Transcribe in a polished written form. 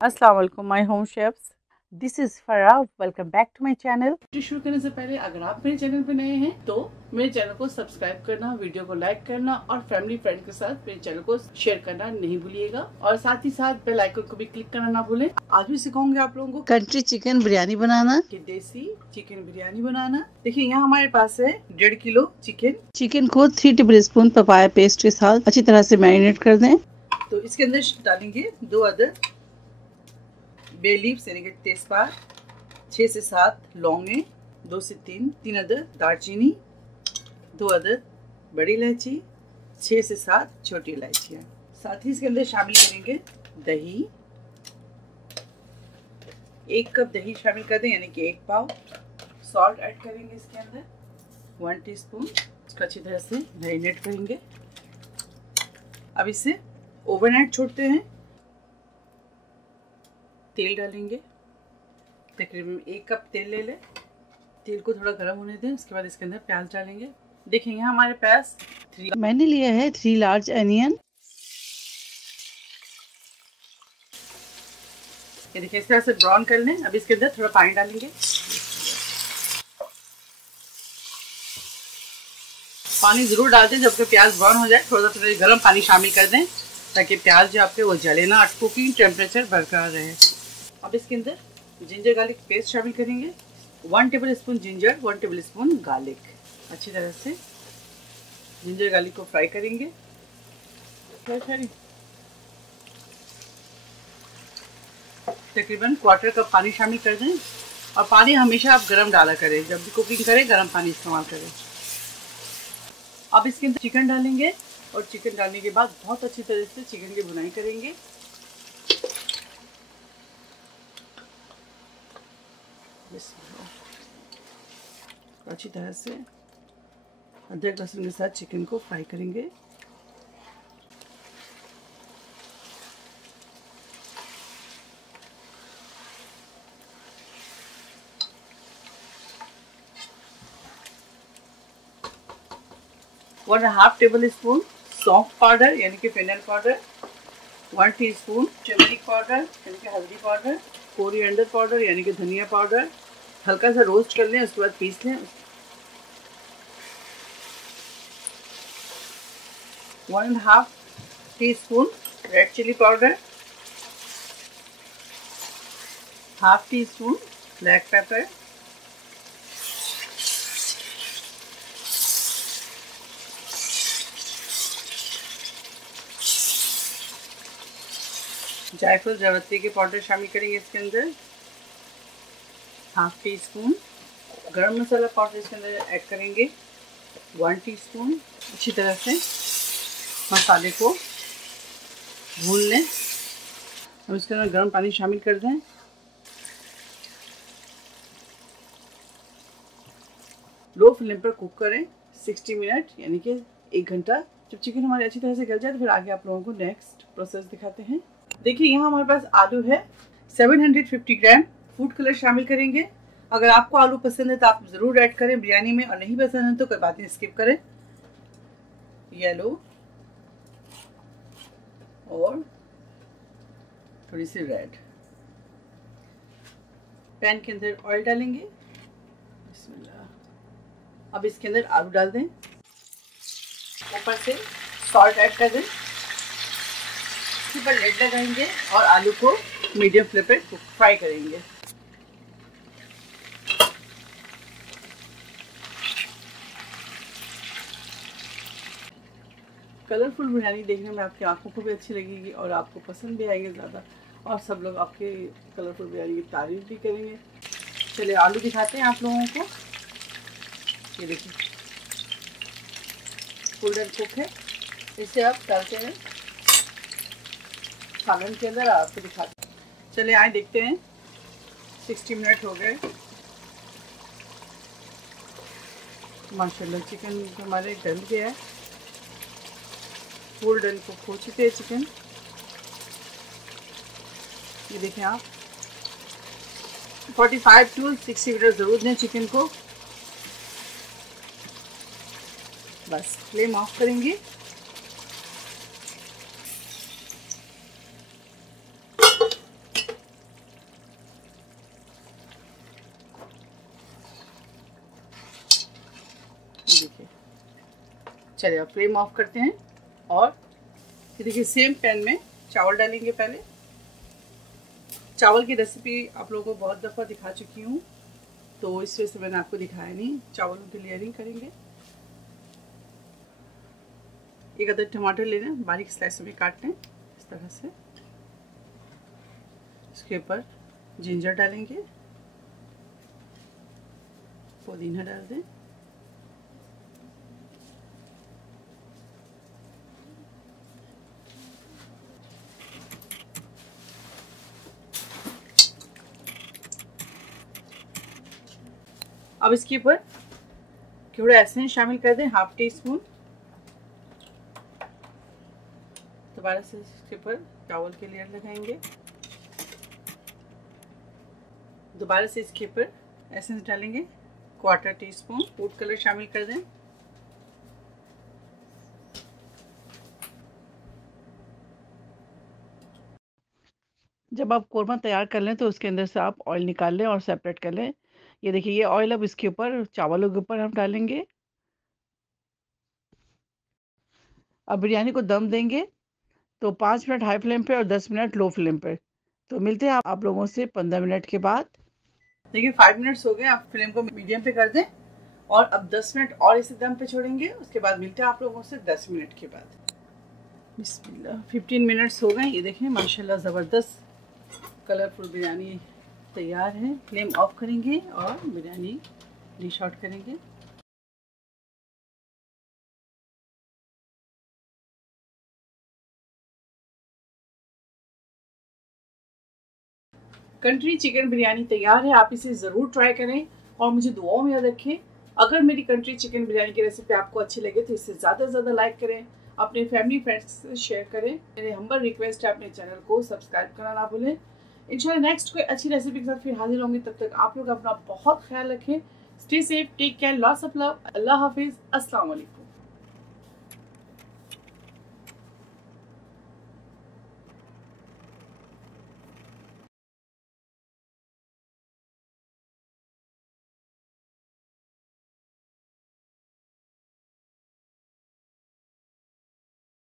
अस्सलाम वालेकुम my home chefs, this is Farah. Welcome back to my channel. शुरू करने से पहले अगर आप मेरे चैनल पे नए हैं तो मेरे चैनल को सब्सक्राइब करना, वीडियो को लाइक करना और फैमिली फ्रेंड के साथ मेरे चैनल को शेयर करना नहीं भूलिएगा और साथ ही साथ बेल आइकन को भी क्लिक करना ना भूलें। आज भी सिखाऊंगी आप लोगों को कंट्री चिकन बिरयानी बनाना, देसी चिकन बिरयानी बनाना। देखिए यहाँ हमारे पास है 1.5 किलो चिकन को 3 टेबल स्पून पपाया पेस्ट के साथ अच्छी तरह से मैरिनेट कर दें। तो इसके अंदर डालेंगे 2 अदद बे लीव्स यानी कि तेजपात, 6 से 7 लौंगे, 2 से 3 अदद दालचीनी, 2 अदद बड़ी इलायची, 6 से 7 छोटी इलायचियाँ। साथ ही इसके अंदर शामिल करेंगे दही, 1 कप दही शामिल कर दें यानी कि 1 पाव। सॉल्ट ऐड करेंगे इसके अंदर 1 टीस्पून। इसको अच्छी तरह से मैरिनेट करेंगे। अब इसे ओवरनाइट छोड़ते हैं। तेल डालेंगे, तकरीबन 1 कप तेल ले लें। तेल को थोड़ा गर्म होने दें। उसके बाद इसके अंदर प्याज डालेंगे। देखिए यहाँ हमारे पास मैंने लिया है 3 लार्ज अनियन। ये देखिए इस तरह से ब्राउन कर लें। अब इसके अंदर थोड़ा पानी डालेंगे। पानी जरूर डाल दें जब प्याज ब्राउन हो जाए। थोड़ा सा गर्म पानी शामिल कर दें ताकि प्याज जो आपके वो जले ना, कुकिंग टेम्परेचर बरकरार रहे। अब इसके अंदर जिंजर गार्लिक पेस्ट शामिल करेंगे। 1 table spoon ginger, 1 table spoon garlic. अच्छी तरह से जिंजर गार्लिक को फ्राई करेंगे। तकरीबन 1/4 कप पानी शामिल कर दें। और पानी हमेशा आप गर्म डाला करें, जब भी कुकिंग करें गर्म पानी इस्तेमाल करें। अब इसके अंदर चिकन डालेंगे और चिकन डालने के बाद बहुत अच्छी तरह से चिकन की भुनाई करेंगे। अच्छी तरह से अदरक लहसुन के साथ चिकन को फ्राई करेंगे। वन हाफ टेबल स्पून सौंफ पाउडर यानी कि fennel powder, 1 teaspoon turmeric powder यानी कि हल्दी पाउडर, कोरिएंडर पाउडर यानी कि धनिया पाउडर। हल्का सा रोस्ट कर लें, उसके बाद पीस लें। 1.5 teaspoon red chilli powder, half teaspoon black pepper, जायफल जावित्री के पाउडर शामिल करेंगे इसके अंदर, हाफ टी स्पून गरम मसाला पाउडर इसके अंदर ऐड करेंगे 1 टीस्पून। अच्छी तरह से मसाले को भून लें। अब इसके अंदर गर्म पानी शामिल कर दें। लो फ्लेम पर कुक करें 60 मिनट यानी कि 1 घंटा। जब चिकन हमारी अच्छी तरह से गल जाए तो फिर आगे आप लोगों को नेक्स्ट प्रोसेस दिखाते हैं। देखिए यहाँ हमारे पास आलू है 750 ग्राम। फूड कलर शामिल करेंगे। अगर आपको आलू पसंद है तो आप ज़रूर ऐड करें बिरयानी में, और नहीं पसंद है तो कोई बात नहीं, स्किप करें। येलो और थोड़ी सी रेड। पैन के अंदर ऑयल डालेंगे। अब इसके अंदर आलू डाल दें। ऊपर से सॉल्ट ऐड कर दें। इसके ऊपर लिड लगाएंगे और आलू को मीडियम फ्लेम पर फ्राई करेंगे। कलरफुल बिरयानी देखने में आपकी आंखों को भी अच्छी लगेगी और आपको पसंद भी आएगी ज़्यादा, और सब लोग आपके कलरफुल बिरयानी की तारीफ भी करेंगे। चलिए आलू दिखाते हैं आप लोगों को। ये देखिए फुल डन कुक है। इसे आप डालते हैं सालन के अंदर, आपको दिखाते हैं। चलिए आए देखते हैं। 60 मिनट हो गए। माशाल्लाह चिकन हमारे गल गया है। फुल डन कुक हो चुके हैं चिकन। ये देखें आप 45 to 60 मिनट ज़रूर दें चिकन को। बस फ्लेम ऑफ करेंगे। देखिए। चलिए अब फ्लेम ऑफ करते हैं और देखिए सेम पैन में चावल डालेंगे। पहले चावल की रेसिपी आप लोगों को बहुत दफ़ा दिखा चुकी हूँ, तो इस वजह से मैंने आपको दिखाया नहीं। चावलों की लेयरिंग करेंगे। एक अदर टमाटर ले लें, बारीक स्लाइस में काट लें इस तरह से। इसके ऊपर जिंजर डालेंगे, पुदीना डाल दें, अब इसके ऊपर थोड़ा एसेंस शामिल कर दें, हाफ टी स्पून। दोबारा से इसके ऊपर चावल की लेयर लगाएंगे। दोबारा से इसके ऊपर एसेंस डालेंगे, quarter tea spoon. Food colour शामिल कर दें। जब आप कोरमा तैयार कर लें तो उसके अंदर से आप ऑयल निकाल लें और सेपरेट कर लें। ये देखिए ये ऑयल अब इसके ऊपर चावलों के ऊपर हम डालेंगे। अब बिरयानी को दम देंगे तो 5 मिनट हाई फ्लेम पे और 10 मिनट लो फ्लेम पे। तो मिलते हैं आप लोगों से 15 मिनट के बाद। देखिए 5 मिनट्स हो गए, आप फ्लेम को मीडियम पे कर दें और अब 10 मिनट और इसे दम पे छोड़ेंगे। उसके बाद मिलते हैं आप लोगों से 10 मिनट के बाद। बिस्मिल्लाह, 15 मिनट्स हो गए। ये देखें माशाल्लाह ज़बरदस्त कलरफुल बिरयानी तैयार है। फ्लेम ऑफ करेंगे और बिरयानी डिश आउट करेंगे। कंट्री चिकन बिरयानी तैयार है। आप इसे ज़रूर ट्राई करें और मुझे दुआओं में याद रखें। अगर मेरी कंट्री चिकन बिरयानी की रेसिपी आपको अच्छी लगे तो इसे ज़्यादा से ज़्यादा लाइक करें, अपने फैमिली फ्रेंड्स से शेयर करें। मेरे हम्बल रिक्वेस्ट है अपने चैनल को सब्सक्राइब करना ना भूलें। इंशाल्लाह नेक्स्ट कोई अच्छी रेसिपी के साथ फिर हाजिर होंगे। तब तक आप लोग अपना बहुत ख्याल रखें। Stay safe, take care, lots of love. अल्लाह हाफिज़, अस्सलाम वालेकुम।